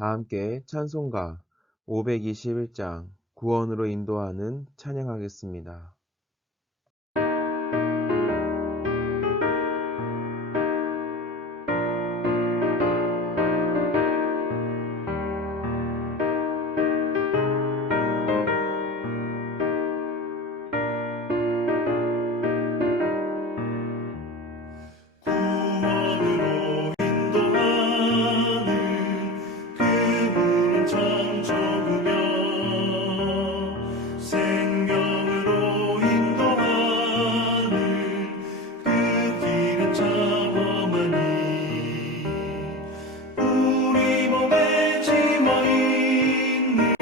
다 함께 찬송가 521장 구원으로 인도하는 찬양하겠습니다. 구원으로 인도하는 그분은 참 좋으며 생명으로 인도하는 그 길은 참 험하니 우리 몸에 짊어있는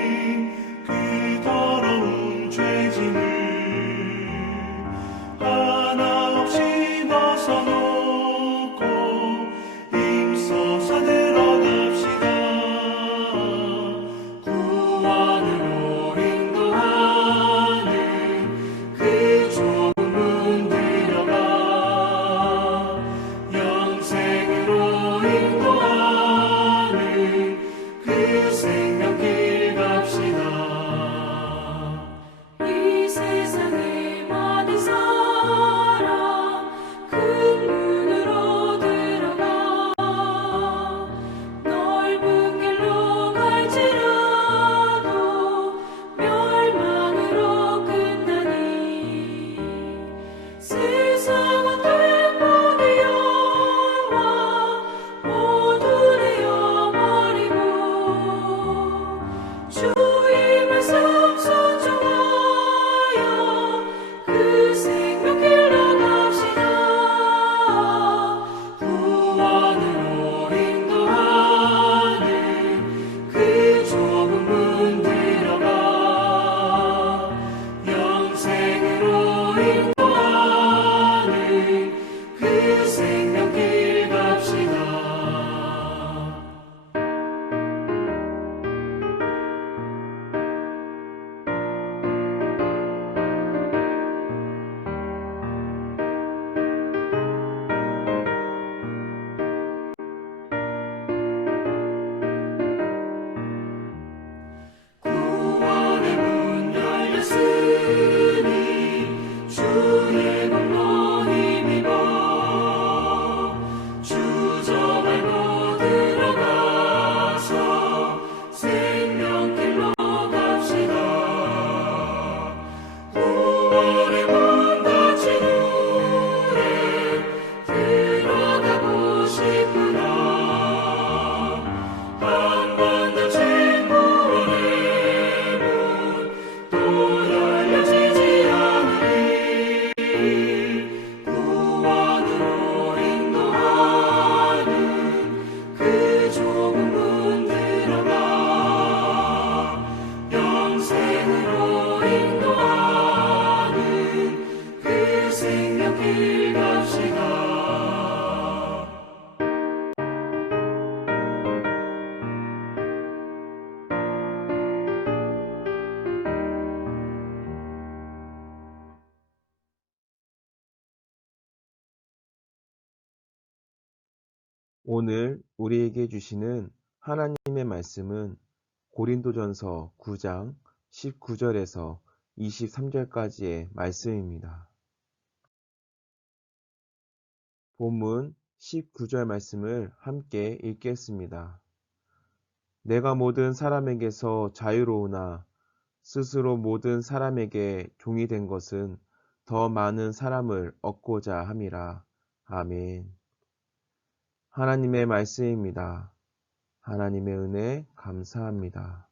그 더러운 죄짐을 하나 없이 벗어놓고 힘써서 들어갑시다. 구원으로 인도하는 그 좁은 문 들어가 영생으로 인도하는 그 생명길 갑시다. 이 세상의 모든 사람 큰 문으로 들어가 넓은 길로 갈지라도 멸망으로 끝나니 세상은 퇴보되어 와 모두 되어버리고 주의 말씀 순종하여 그 생명길로 갑시다. 구원으로 인도하는 그 좁은 문 들어가 영생으로 인도하는 그 생명길 갑시다. 구원의 문 열렸으니 주의 공로 힘입어 주저 말고 들어가서 생명길로 갑시다. 구원의 문 닫힌 후에 들어가고 싶구나. 한 번 닫힌 구원의 문 또 열려지지 않으리. 구원으로 인도하는 그 좁은 문 들어가 영생으로 인도하는 그 생명길 갑시다. 오늘 우리에게 주시는 하나님의 말씀은 고린도전서 9장 19절에서 23절까지의 말씀입니다. 본문 19절 말씀을 함께 읽겠습니다. 내가 모든 사람에게서 자유로우나 스스로 모든 사람에게 종이 된 것은 더 많은 사람을 얻고자 함이라. 아멘. 하나님의 말씀입니다. 하나님의 은혜 감사합니다.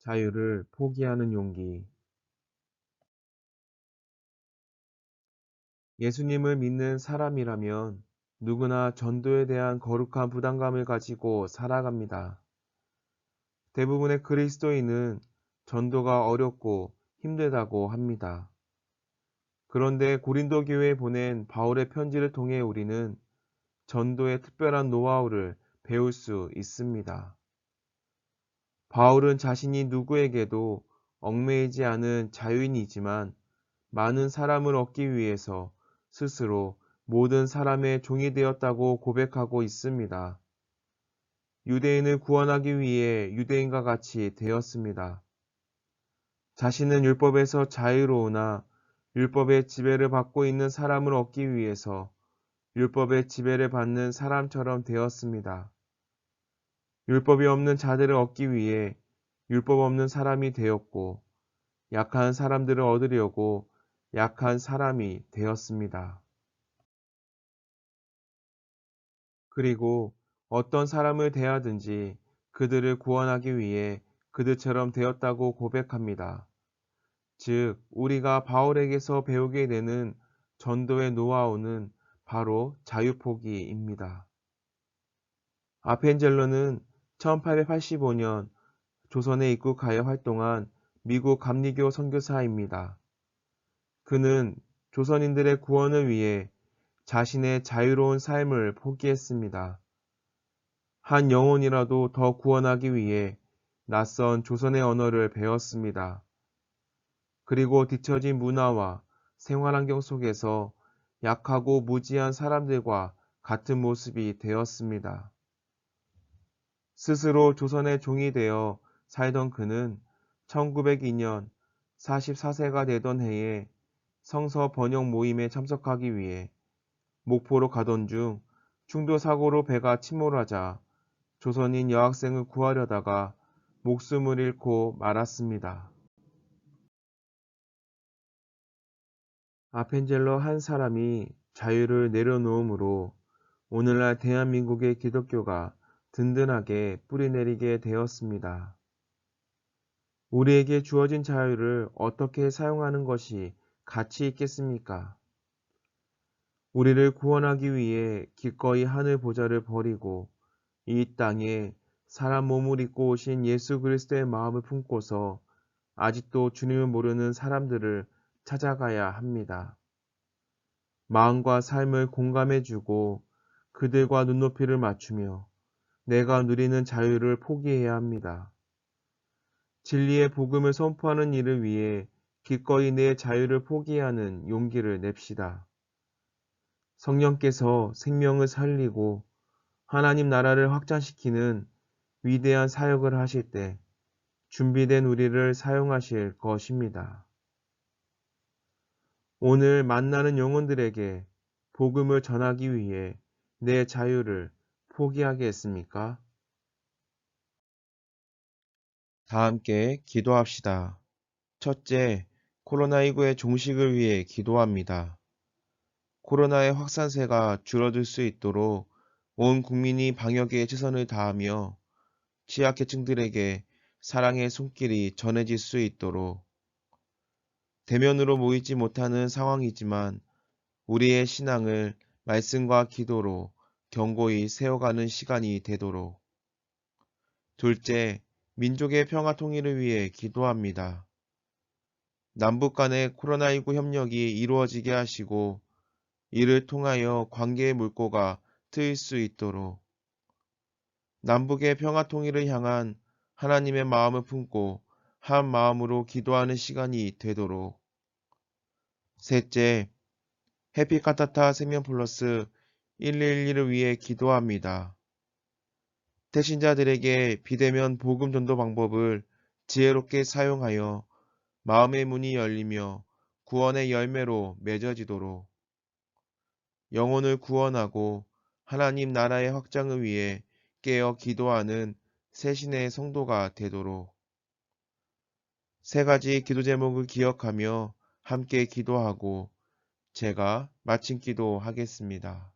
자유를 포기하는 용기. 예수님을 믿는 사람이라면 누구나 전도에 대한 거룩한 부담감을 가지고 살아갑니다. 대부분의 그리스도인은 전도가 어렵고 힘들다고 합니다. 그런데 고린도 교회에 보낸 바울의 편지를 통해 우리는 전도의 특별한 노하우를 배울 수 있습니다. 바울은 자신이 누구에게도 얽매이지 않은 자유인이지만 많은 사람을 얻기 위해서 스스로 모든 사람의 종이 되었다고 고백하고 있습니다. 유대인을 구원하기 위해 유대인과 같이 되었습니다. 자신은 율법에서 자유로우나 율법의 지배를 받고 있는 사람을 얻기 위해서 율법의 지배를 받는 사람처럼 되었습니다. 율법이 없는 자들을 얻기 위해 율법 없는 사람이 되었고 약한 사람들을 얻으려고 약한 사람이 되었습니다. 그리고 어떤 사람을 대하든지 그들을 구원하기 위해 그들처럼 되었다고 고백합니다. 즉, 우리가 바울에게서 배우게 되는 전도의 노하우는 바로 자유포기입니다. 아펜젤러는 1885년 조선에 입국하여 활동한 미국 감리교 선교사입니다. 그는 조선인들의 구원을 위해 자신의 자유로운 삶을 포기했습니다. 한 영혼이라도 더 구원하기 위해 낯선 조선의 언어를 배웠습니다. 그리고 뒤처진 문화와 생활 환경 속에서 약하고 무지한 사람들과 같은 모습이 되었습니다. 스스로 조선의 종이 되어 살던 그는 1902년 44세가 되던 해에 성서 번역 모임에 참석하기 위해 목포로 가던 중 충도 사고로 배가 침몰하자 조선인 여학생을 구하려다가 목숨을 잃고 말았습니다. 아펜젤러 한 사람이 자유를 내려놓음으로 오늘날 대한민국의 기독교가 든든하게 뿌리내리게 되었습니다. 우리에게 주어진 자유를 어떻게 사용하는 것이 가치 있겠습니까? 우리를 구원하기 위해 기꺼이 하늘 보좌를 버리고 이 땅에 사람 몸을 입고 오신 예수 그리스도의 마음을 품고서 아직도 주님을 모르는 사람들을 찾아가야 합니다. 마음과 삶을 공감해주고 그들과 눈높이를 맞추며 내가 누리는 자유를 포기해야 합니다. 진리의 복음을 선포하는 일을 위해 기꺼이 내 자유를 포기하는 용기를 냅시다. 성령께서 생명을 살리고 하나님 나라를 확장시키는 위대한 사역을 하실 때 준비된 우리를 사용하실 것입니다. 오늘 만나는 영혼들에게 복음을 전하기 위해 내 자유를 포기하겠습니까? 다 함께 기도합시다. 첫째, 코로나19의 종식을 위해 기도합니다. 코로나의 확산세가 줄어들 수 있도록 온 국민이 방역에 최선을 다하며 취약계층들에게 사랑의 손길이 전해질 수 있도록 대면으로 모이지 못하는 상황이지만 우리의 신앙을 말씀과 기도로 견고히 세워가는 시간이 되도록. 둘째, 민족의 평화 통일을 위해 기도합니다. 남북 간의 코로나19 협력이 이루어지게 하시고 이를 통하여 관계의 물꼬가 트일 수 있도록 남북의 평화 통일을 향한 하나님의 마음을 품고 한 마음으로 기도하는 시간이 되도록. 셋째, 해피카타타 생명플러스 111을 위해 기도합니다. 태신자들에게 비대면 복음 전도 방법을 지혜롭게 사용하여 마음의 문이 열리며 구원의 열매로 맺어지도록 영혼을 구원하고 하나님 나라의 확장을 위해 깨어 기도하는 새신의 성도가 되도록 세 가지 기도 제목을 기억하며 함께 기도하고 제가 마친 기도하겠습니다.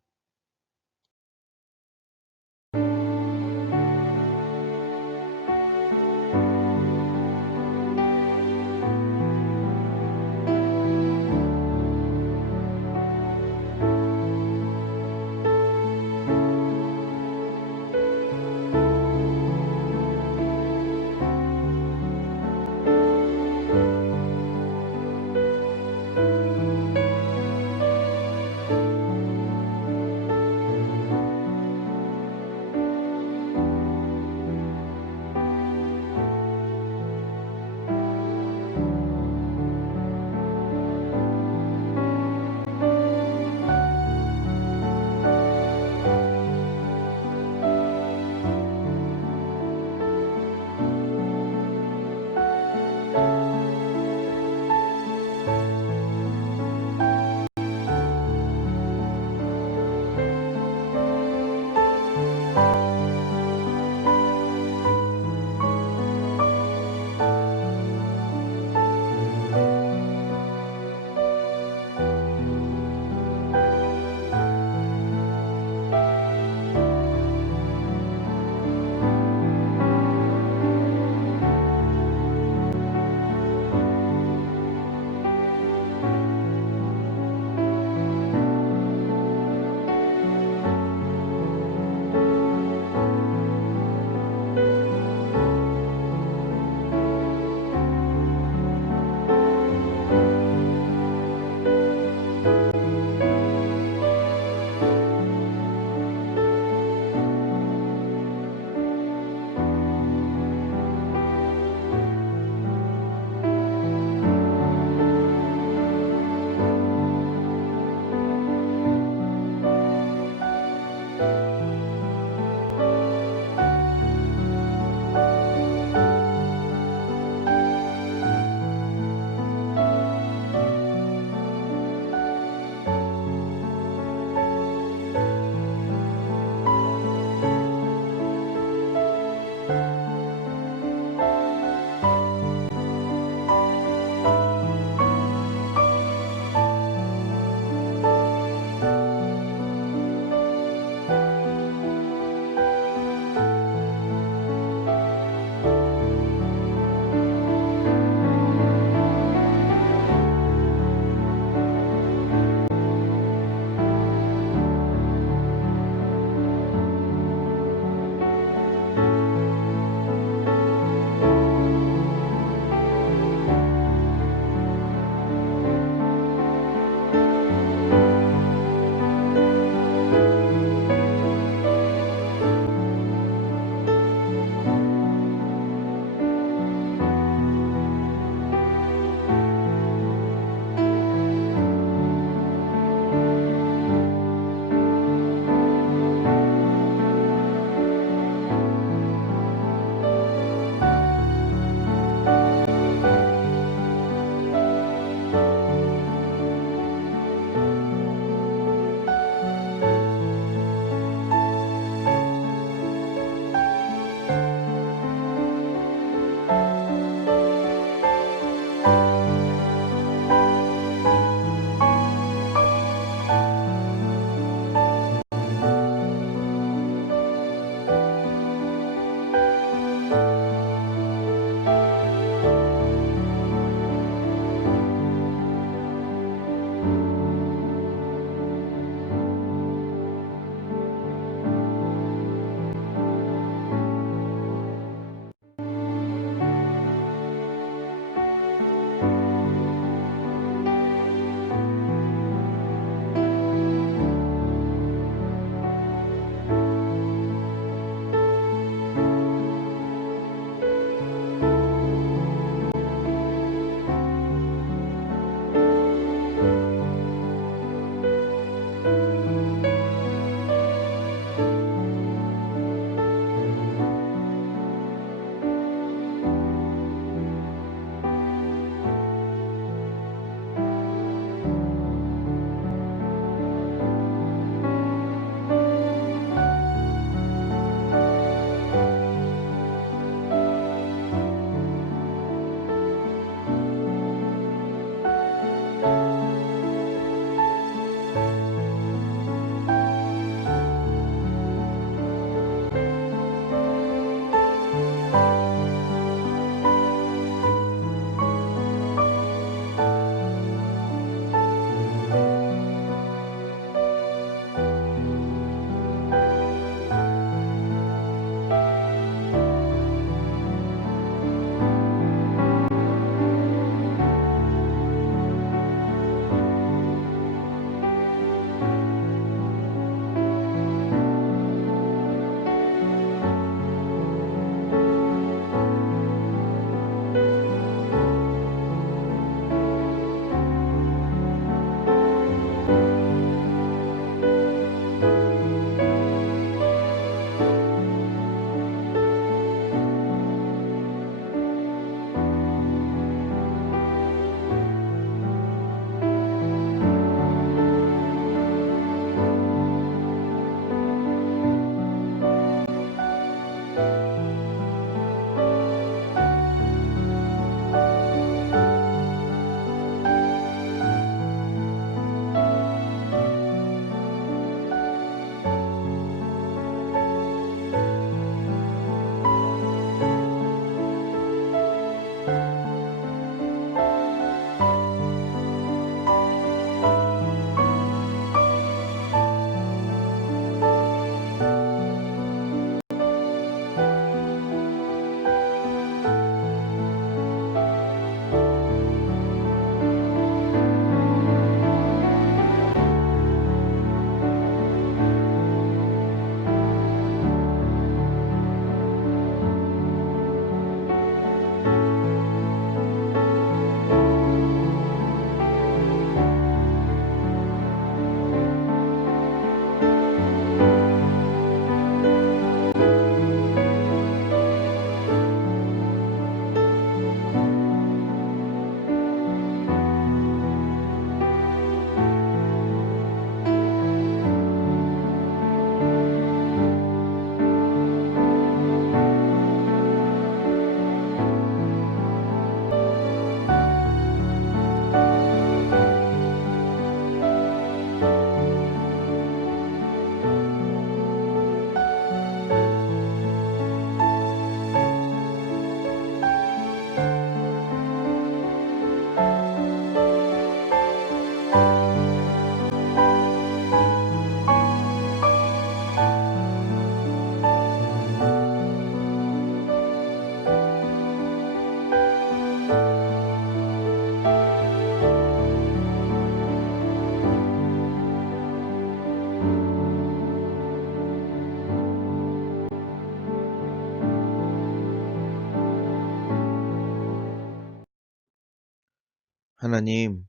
하나님,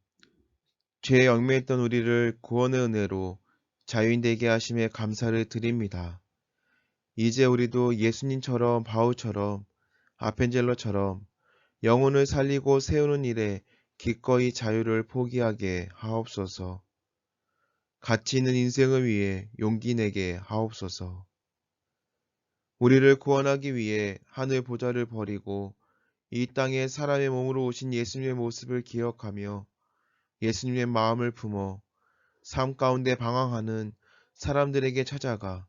죄에 얽매였던 우리를 구원의 은혜로 자유인 되게 하심에 감사를 드립니다. 이제 우리도 예수님처럼 바울처럼 아펜젤러처럼 영혼을 살리고 세우는 일에 기꺼이 자유를 포기하게 하옵소서. 가치 있는 인생을 위해 용기 내게 하옵소서. 우리를 구원하기 위해 하늘 보좌를 버리고 이 땅에 사람의 몸으로 오신 예수님의 모습을 기억하며 예수님의 마음을 품어 삶 가운데 방황하는 사람들에게 찾아가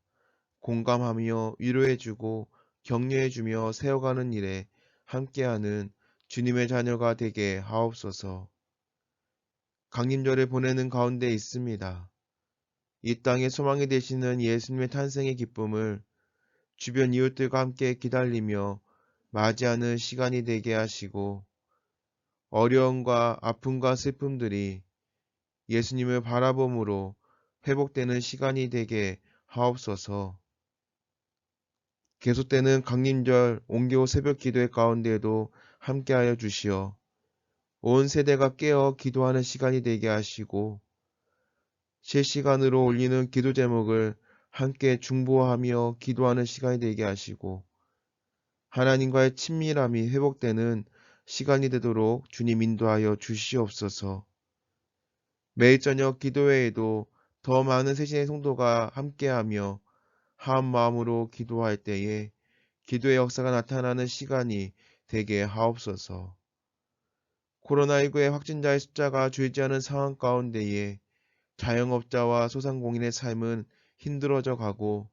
공감하며 위로해주고 격려해주며 세워가는 일에 함께하는 주님의 자녀가 되게 하옵소서. 강림절을 보내는 가운데 있습니다. 이 땅의 소망이 되시는 예수님의 탄생의 기쁨을 주변 이웃들과 함께 기다리며 맞이하는 시간이 되게 하시고 어려움과 아픔과 슬픔들이 예수님을 바라봄으로 회복되는 시간이 되게 하옵소서. 계속되는 강림절 옹교 새벽 기도회 가운데에도 함께하여 주시어 온 세대가 깨어 기도하는 시간이 되게 하시고 실시간으로 올리는 기도 제목을 함께 중보하며 기도하는 시간이 되게 하시고 하나님과의 친밀함이 회복되는 시간이 되도록 주님 인도하여 주시옵소서. 매일 저녁 기도회에도 더 많은 새신의 성도가 함께하며 한 마음으로 기도할 때에 기도의 역사가 나타나는 시간이 되게 하옵소서. 코로나19의 확진자의 숫자가 줄지 않은 상황 가운데에 자영업자와 소상공인의 삶은 힘들어져 가고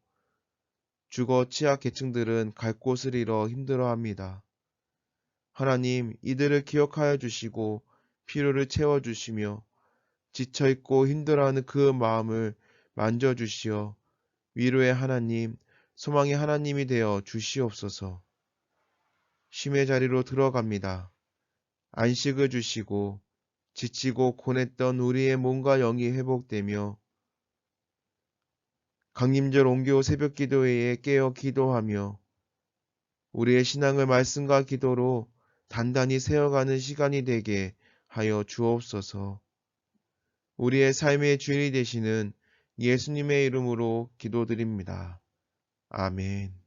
주거 취약 계층들은 갈 곳을 잃어 힘들어합니다. 하나님, 이들을 기억하여 주시고 필요를 채워주시며 지쳐있고 힘들어하는 그 마음을 만져주시어 위로의 하나님, 소망의 하나님이 되어 주시옵소서. 쉼의 자리로 들어갑니다. 안식을 주시고 지치고 고냈던 우리의 몸과 영이 회복되며 강림절 옹교 새벽 기도회에 깨어 기도하며 우리의 신앙을 말씀과 기도로 단단히 세워가는 시간이 되게 하여 주옵소서. 우리의 삶의 주인이 되시는 예수님의 이름으로 기도드립니다. 아멘.